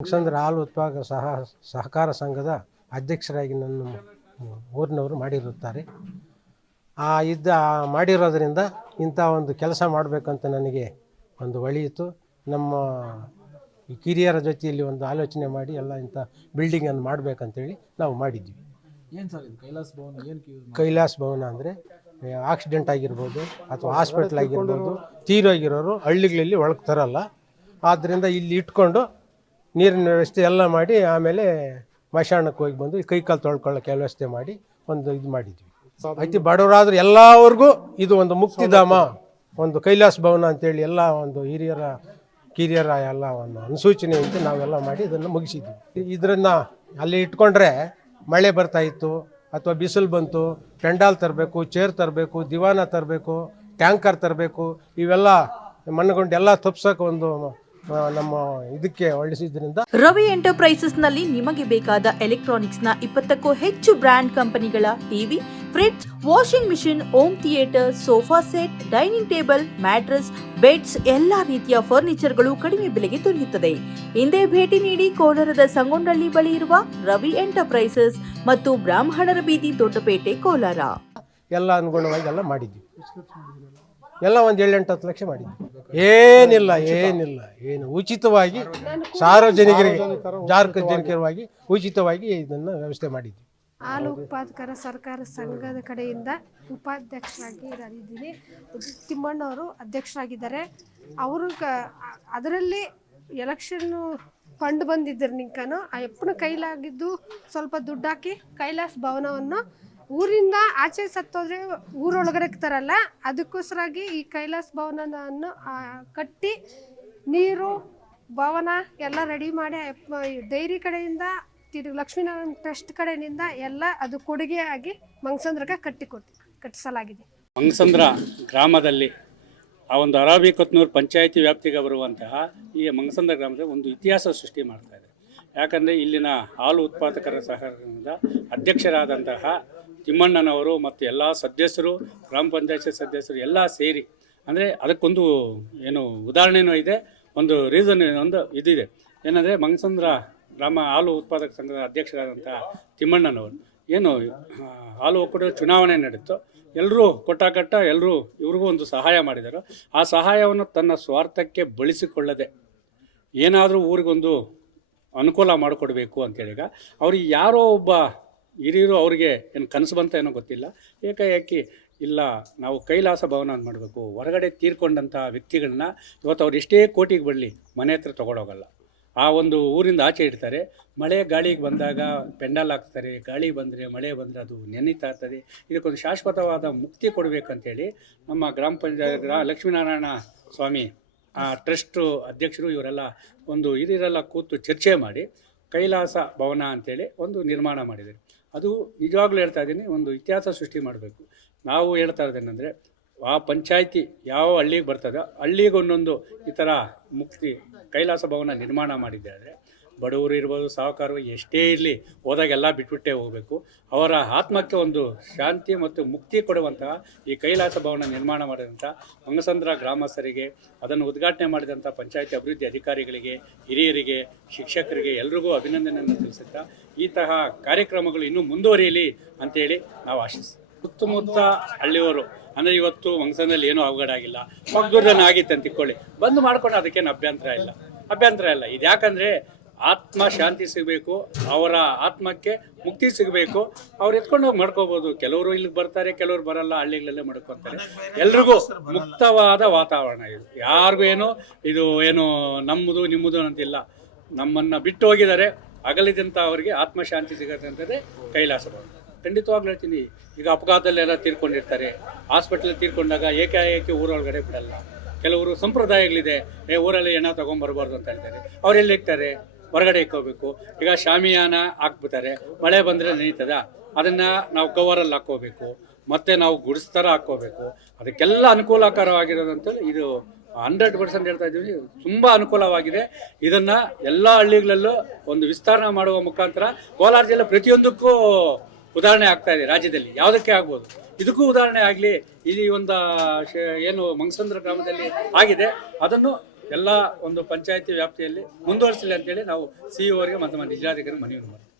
ಮಂಗಸಂದ್ರ ಹಾಲು ಉತ್ಪಾದಕ ಸಹಕಾರ ಸಂಘದ ಅಧ್ಯಕ್ಷರಾಗಿ ನನ್ನ ಊರಿನವರು ಮಾಡಿರುತ್ತಾರೆ. ಮಾಡಿರೋದರಿಂದ ಇಂಥ ಒಂದು ಕೆಲಸ ಮಾಡಬೇಕಂತ ನನಗೆ ಒಂದು ಒಳಿಯಿತು. ನಮ್ಮ ಕಿರಿಯರ ಜೊತೆಯಲ್ಲಿ ಒಂದು ಆಲೋಚನೆ ಮಾಡಿ ಎಲ್ಲ ಇಂಥ ಬಿಲ್ಡಿಂಗನ್ನು ಮಾಡಬೇಕಂತೇಳಿ ನಾವು ಮಾಡಿದ್ವಿ. ಏನು ಸರ್ ಇದು ಕೈಲಾಸ ಭವನ ಏನಕ್ಕೆ ಯೂಸ್ ಕೈಲಾಸ ಭವನ ಅಂದರೆ ಆಕ್ಸಿಡೆಂಟ್ ಆಗಿರ್ಬೋದು ಅಥವಾ ಹಾಸ್ಪಿಟ್ಲ್ ಆಗಿರ್ಬೋದು, ತೀರೋಗಿರೋರು ಹಳ್ಳಿಗಳಲ್ಲಿ ಒಳಗೆ ತರಲ್ಲ. ಆದ್ದರಿಂದ ಇಲ್ಲಿ ಇಟ್ಕೊಂಡು ನೀರಿನ ವ್ಯವಸ್ಥೆ ಎಲ್ಲ ಮಾಡಿ ಆಮೇಲೆ ಮಶಾಣಕ್ಕೆ ಹೋಗಿ ಬಂದು ಕೈಕಾಲು ತೊಳ್ಕೊಳ್ಳೋಕೆ ವ್ಯವಸ್ಥೆ ಮಾಡಿ ಒಂದು ಇದು ಮಾಡಿದ್ವಿ. ಅತಿ ಬಡವರಾದ್ರೆ ಎಲ್ಲರಿಗೂ ಇದು ಒಂದು ಮುಕ್ತಿಧಾಮ, ಒಂದು ಕೈಲಾಸ ಭವನ ಅಂತೇಳಿ ಎಲ್ಲ ಒಂದು ಕಿರಿಯರ ಎಲ್ಲ ಒಂದು ಅನುಸೂಚನೆಯಂತೆ ನಾವೆಲ್ಲ ಮಾಡಿ ಇದನ್ನು ಮುಗಿಸಿದ್ವಿ. ಇದನ್ನು ಅಲ್ಲಿ ಇಟ್ಕೊಂಡ್ರೆ ಮಳೆ ಬರ್ತಾಯಿತ್ತು ಅಥವಾ ಬಿಸಿಲು ಬಂತು, ಪೆಂಡಾಲ್ ತರಬೇಕು, ಚೇರ್ ತರಬೇಕು, ದಿವಾನ ತರಬೇಕು, ಟ್ಯಾಂಕರ್ ತರಬೇಕು, ಇವೆಲ್ಲ ಮಣ್ಣಗೊಂಡು ಎಲ್ಲ ತಪ್ಸೋಕೆ ಒಂದು ನಮ್ಮ ಇದಕ್ಕೆ ಒಳ್ಳಿಸಿದ್ರಿಂದ ರವಿ ಎಂಟರ್ಪ್ರೈಸಸ್ ನಲ್ಲಿ ನಿಮಗೆ ಬೇಕಾದ ಎಲೆಕ್ಟ್ರಾನಿಕ್ಸ್ ನ 20ಕ್ಕೂ ಹೆಚ್ಚು ಬ್ರ್ಯಾಂಡ್ ಕಂಪನಿಗಳ TV, fridge, washing machine, home theatre, sofa set, dining table, mattress, beds ಎಲ್ಲಾ ರೀತಿಯ ಫರ್ನಿಚರ್ಗಳು ಕಡಿಮೆ ಬೆಲೆಗೆ ದೊರೆಯುತ್ತದೆ. ಹಿಂದೆ ಭೇಟಿ ನೀಡಿ ಕೋಲಾರದ ಸಂಗೊಂಡಳ್ಳಿ ಬಳಿ ಇರುವ ರವಿ ಎಂಟರ್ಪ್ರೈಸಸ್ ಮತ್ತು ಬ್ರಾಹ್ಮಣರ ಬೀದಿ, ದೊಡ್ಡಪೇಟೆ, ಕೋಲಾರ. ಎಲ್ಲ ಅನುಗುಣವಾಗಿ ಎಲ್ಲ ಮಾಡಿದ್ವಿ. ಎಲ್ಲ ಒಂದು 7-8 ಲಕ್ಷ ಮಾಡಿದ್ವಿ. ಏನು ಉಚಿತವಾಗಿ ಸಾರ್ವಜನಿಕರವಾಗಿ ಉಚಿತವಾಗಿ ಇದನ್ನು ವ್ಯವಸ್ಥೆ ಮಾಡಿದ್ವಿ. ಹಾಲು ಉತ್ಪಾದಕರ ಸರ್ಕಾರ ಸಂಘದ ಕಡೆಯಿಂದ ಉಪಾಧ್ಯಕ್ಷರಾಗಿ ಇದ್ದೀನಿ. ತಿಮ್ಮಣ್ಣವರು ಅಧ್ಯಕ್ಷರಾಗಿದ್ದಾರೆ. ಅವರು ಅದರಲ್ಲಿ ಎಲೆಕ್ಷನ್ನು ಫಂಡ್ ಬಂದಿದ್ದರು ನಿಂಕನು ಆ ಎಪ್ಪನ ಕೈಲಾಗಿದ್ದು ಸ್ವಲ್ಪ ದುಡ್ಡು ಹಾಕಿ ಕೈಲಾಸ ಭವನವನ್ನು ಊರಿಂದ ಆಚೆ ಸತ್ತೋದ್ರೆ ಊರೊಳಗಡೆ ಇರ್ತಾರಲ್ಲ, ಅದಕ್ಕೋಸ್ಕರಾಗಿ ಈ ಕೈಲಾಸ ಭವನವನ್ನು ಕಟ್ಟಿ ನೀರು ಭವನ ಎಲ್ಲ ರೆಡಿ ಮಾಡಿ ಡೈರಿ ಕಡೆಯಿಂದ ಲಕ್ಷ್ಮೀನಾರಾಯಣ ಟ್ರಸ್ಟ್ ಕಡೆಯಿಂದ ಎಲ್ಲ ಅದು ಕೊಡುಗೆಯಾಗಿ ಮಂಗಸಂದ್ರಕ್ಕೆ ಕಟ್ಟಿಸಲಾಗಿದೆ. ಮಂಗಸಂದ್ರ ಗ್ರಾಮದಲ್ಲಿ ಆ ಒಂದು ಅರಾಬಿ ಕೊತ್ನೂರು ಪಂಚಾಯಿತಿ ವ್ಯಾಪ್ತಿಗೆ ಬರುವಂತಹ ಈ ಮಂಗಸಂದ್ರ ಗ್ರಾಮದಲ್ಲಿ ಒಂದು ಇತಿಹಾಸ ಸೃಷ್ಟಿ ಮಾಡ್ತಾ ಇದೆ. ಯಾಕಂದರೆ ಇಲ್ಲಿನ ಹಾಲು ಉತ್ಪಾದಕರ ಸಹಕಾರದ ಅಧ್ಯಕ್ಷರಾದಂತಹ ತಿಮ್ಮಣ್ಣನವರು ಮತ್ತು ಎಲ್ಲ ಸದಸ್ಯರು, ಗ್ರಾಮ ಪಂಚಾಯತ್ ಸದಸ್ಯರು ಎಲ್ಲ ಸೇರಿ, ಅಂದರೆ ಅದಕ್ಕೊಂದು ಏನು ಉದಾಹರಣೆಯೂ ಇದೆ, ಒಂದು ರೀಸನ್, ಒಂದು ಇದಿದೆ. ಏನಂದರೆ ಮಂಗಸಂದ್ರ ಗ್ರಾಮ ಹಾಲು ಉತ್ಪಾದಕ ಸಂಘದ ಅಧ್ಯಕ್ಷರಾದಂಥ ತಿಮ್ಮಣ್ಣನವರು ಏನು ಹಾಲು ಒಕ್ಕೂಟ ಚುನಾವಣೆ ನಡೀತು, ಎಲ್ಲರೂ ಕೊಟ್ಟಾಕಟ್ಟ ಎಲ್ಲರೂ ಇವ್ರಿಗೂ ಒಂದು ಸಹಾಯ ಮಾಡಿದರು. ಆ ಸಹಾಯವನ್ನು ತನ್ನ ಸ್ವಾರ್ಥಕ್ಕೆ ಬಳಸಿಕೊಳ್ಳದೆ ಏನಾದರೂ ಊರಿಗೊಂದು ಅನುಕೂಲ ಮಾಡಿಕೊಡ್ಬೇಕು ಅಂತೇಳಿಗ ಅವ್ರಿಗೆ ಯಾರೋ ಒಬ್ಬ ಹಿರಿಯರು ಅವ್ರಿಗೆ ಏನು ಕನಸು ಬಂತ ಏನೋ ಗೊತ್ತಿಲ್ಲ, ಏಕಾಏಕಿ ಇಲ್ಲ ನಾವು ಕೈಲಾಸ ಭವನ ಮಾಡಬೇಕು, ಹೊರಗಡೆ ತೀರ್ಕೊಂಡಂಥ ವ್ಯಕ್ತಿಗಳನ್ನ ಇವತ್ತು ಅವ್ರು ಎಷ್ಟೇ ಕೋಟಿಗೆ ಬರಲಿ ಮನೆ ಹತ್ರ ತೊಗೊಳೋಗಲ್ಲ, ಆ ಒಂದು ಊರಿಂದ ಆಚೆ ಇಡ್ತಾರೆ. ಮಳೆ ಗಾಳಿಗೆ ಬಂದಾಗ ಪೆಂಡಾಲ್ ಹಾಕ್ತಾರೆ, ಗಾಳಿ ಬಂದರೆ ಮಳೆ ಬಂದರೆ ಅದು ನೆನೀತಾ ಇರ್ತದೆ. ಇದಕ್ಕೊಂದು ಶಾಶ್ವತವಾದ ಮುಕ್ತಿ ಕೊಡಬೇಕಂತೇಳಿ ನಮ್ಮ ಗ್ರಾಮ ಪಂಚಾಯತ್ ಲಕ್ಷ್ಮೀನಾರಾಯಣ ಸ್ವಾಮಿ ಆ ಟ್ರಸ್ಟು ಅಧ್ಯಕ್ಷರು ಇವರೆಲ್ಲ ಒಂದು ಹಿರಿಯರೆಲ್ಲ ಕೂತು ಚರ್ಚೆ ಮಾಡಿ ಕೈಲಾಸ ಭವನ ಅಂತೇಳಿ ಒಂದು ನಿರ್ಮಾಣ ಮಾಡಿದ್ದಾರೆ. ಅದು ನಿಜವಾಗ್ಲೂ ಹೇಳ್ತಾ ಇದ್ದೀನಿ, ಒಂದು ಇತಿಹಾಸ ಸೃಷ್ಟಿ ಮಾಡಬೇಕು. ನಾವು ಹೇಳ್ತಾ ಇರೋದೇನೆಂದರೆ ಆ ಪಂಚಾಯಿತಿ ಯಾವ ಹಳ್ಳಿಗೆ ಬರ್ತದೋ ಹಳ್ಳಿಗೊಂದೊಂದು ಈ ಥರ ಮುಕ್ತಿ ಕೈಲಾಸ ಭವನ ನಿರ್ಮಾಣ ಮಾಡಿದ್ದಾರೆ. ಬಡವರು ಇರ್ಬೋದು, ಸಾಹುಕಾರರು ಎಷ್ಟೇ ಇರಲಿ, ಹೋದಾಗೆಲ್ಲ ಬಿಟ್ಬಿಟ್ಟೇ ಹೋಗಬೇಕು. ಅವರ ಆತ್ಮಕ್ಕೆ ಒಂದು ಶಾಂತಿ ಮತ್ತು ಮುಕ್ತಿ ಕೊಡುವಂತಹ ಈ ಕೈಲಾಸ ಭವನ ನಿರ್ಮಾಣ ಮಾಡಿದಂಥ ಮಂಗಸಂದ್ರ ಗ್ರಾಮಸ್ಥರಿಗೆ, ಅದನ್ನು ಉದ್ಘಾಟನೆ ಮಾಡಿದಂಥ ಪಂಚಾಯತಿ ಅಭಿವೃದ್ಧಿ ಅಧಿಕಾರಿಗಳಿಗೆ, ಹಿರಿಯರಿಗೆ, ಶಿಕ್ಷಕರಿಗೆ ಎಲ್ರಿಗೂ ಅಭಿನಂದನೆಯನ್ನು ತಿಳಿಸುತ್ತಾ ಈ ತರಹ ಕಾರ್ಯಕ್ರಮಗಳು ಇನ್ನೂ ಮುಂದುವರಿಯಲಿ ಅಂತೇಳಿ ನಾವು ಆಶಿಸ್ತೀವಿ. ಸುತ್ತಮುತ್ತ ಹಳ್ಳಿಯವರು ಅಂದರೆ ಇವತ್ತು ಮಂಗಸಂದ್ರಲ್ಲಿ ಏನೂ ಅವಘಡ ಆಗಿಲ್ಲ, ಪಕ್ಕದೂರದಲ್ಲಿ ಆಗಿತ್ತು ಅಂತ ತಿಳ್ಕೊಳ್ಳಿ, ಬಂದು ಮಾಡ್ಕೊಂಡು ಅದಕ್ಕೇನು ಅಭ್ಯಂತರ ಇಲ್ಲ. ಇದು ಯಾಕಂದರೆ ಆತ್ಮ ಶಾಂತಿ ಸಿಗಬೇಕು, ಅವರ ಆತ್ಮಕ್ಕೆ ಮುಕ್ತಿ ಸಿಗಬೇಕು. ಅವ್ರು ಎತ್ಕೊಂಡು ಹೋಗಿ ಮಾಡ್ಕೋಬೋದು. ಕೆಲವರು ಇಲ್ಲಿಗೆ ಬರ್ತಾರೆ, ಕೆಲವರು ಬರಲ್ಲ, ಹಳ್ಳಿಗಳಲ್ಲೇ ಮಾಡ್ಕೊತಾರೆ. ಎಲ್ರಿಗೂ ಮುಕ್ತವಾದ ವಾತಾವರಣ ಇದು. ಯಾರಿಗೂ ಏನು ನಮ್ಮದು ನಿಮ್ಮದು ಅಂತಿಲ್ಲ. ನಮ್ಮನ್ನು ಬಿಟ್ಟು ಹೋಗಿದ್ದಾರೆ, ಅಗಲಿದಂಥ ಅವರಿಗೆ ಆತ್ಮಶಾಂತಿ ಸಿಗುತ್ತೆ ಅಂತಂದರೆ ಕೈಲಾಸ ಭವನ. ಖಂಡಿತವಾಗ್ಲೂ ಹೇಳ್ತೀನಿ, ಈಗ ಅಪಘಾತದಲ್ಲೆಲ್ಲ ತೀರ್ಕೊಂಡಿರ್ತಾರೆ, ಹಾಸ್ಪಿಟ್ಲಲ್ಲಿ ತೀರ್ಕೊಂಡಾಗ ಏಕಾಏಕಿ ಊರೊಳಗಡೆ ಬಿಡಲ್ಲ. ಕೆಲವರು ಸಂಪ್ರದಾಯಗಳಿದೆ, ಊರಲ್ಲಿ ಎಣ್ಣೆ ತೊಗೊಂಬರ್ಬಾರ್ದು ಅಂತ ಹೇಳ್ತಾರೆ. ಅವ್ರು ಎಲ್ಲಿ ಇರ್ತಾರೆ? ಹೊರಗಡೆ ಇಕ್ಕೋಬೇಕು. ಈಗ ಶಾಮಿಯಾನ ಹಾಕ್ಬಿಡ್ತಾರೆ, ಮಳೆ ಬಂದರೆ ನೆನೀತದ, ಅದನ್ನು ನಾವು ಕವರಲ್ಲಿ ಹಾಕ್ಕೋಬೇಕು, ಮತ್ತು ನಾವು ಗುಡಿಸ್ತರ ಹಾಕ್ಕೋಬೇಕು. ಅದಕ್ಕೆಲ್ಲ ಅನುಕೂಲಕರವಾಗಿರೋದಂತೇಳಿ ಇದು 100% ಹೇಳ್ತಾ ಇದ್ದೀವಿ, ತುಂಬ ಅನುಕೂಲವಾಗಿದೆ. ಇದನ್ನು ಎಲ್ಲ ಹಳ್ಳಿಗಳಲ್ಲೂ ಒಂದು ವಿಸ್ತರಣೆ ಮಾಡುವ ಮುಖಾಂತರ ಕೋಲಾರ ಜಿಲ್ಲೆ ಪ್ರತಿಯೊಂದಕ್ಕೂ ಉದಾಹರಣೆ ಆಗ್ತಾ ಇದೆ. ರಾಜ್ಯದಲ್ಲಿ ಯಾವುದಕ್ಕೆ ಆಗ್ಬೋದು, ಇದಕ್ಕೂ ಉದಾಹರಣೆ ಆಗಲಿ. ಇದು ಒಂದು ಏನು ಮಂಗಸಂದ್ರ ಗ್ರಾಮದಲ್ಲಿ ಆಗಿದೆ, ಅದನ್ನು ಎಲ್ಲ ಒಂದು ಪಂಚಾಯತಿ ವ್ಯಾಪ್ತಿಯಲ್ಲಿ ಮುಂದುವರಿಸಲಿ ಅಂತೇಳಿ ನಾವು ಸಿ ಅವರಿಗೆ ಮತ್ತು ಜಿಲ್ಲಾಧಿಕಾರಿ ಮನವಿ ಮಾಡ್ತೀವಿ.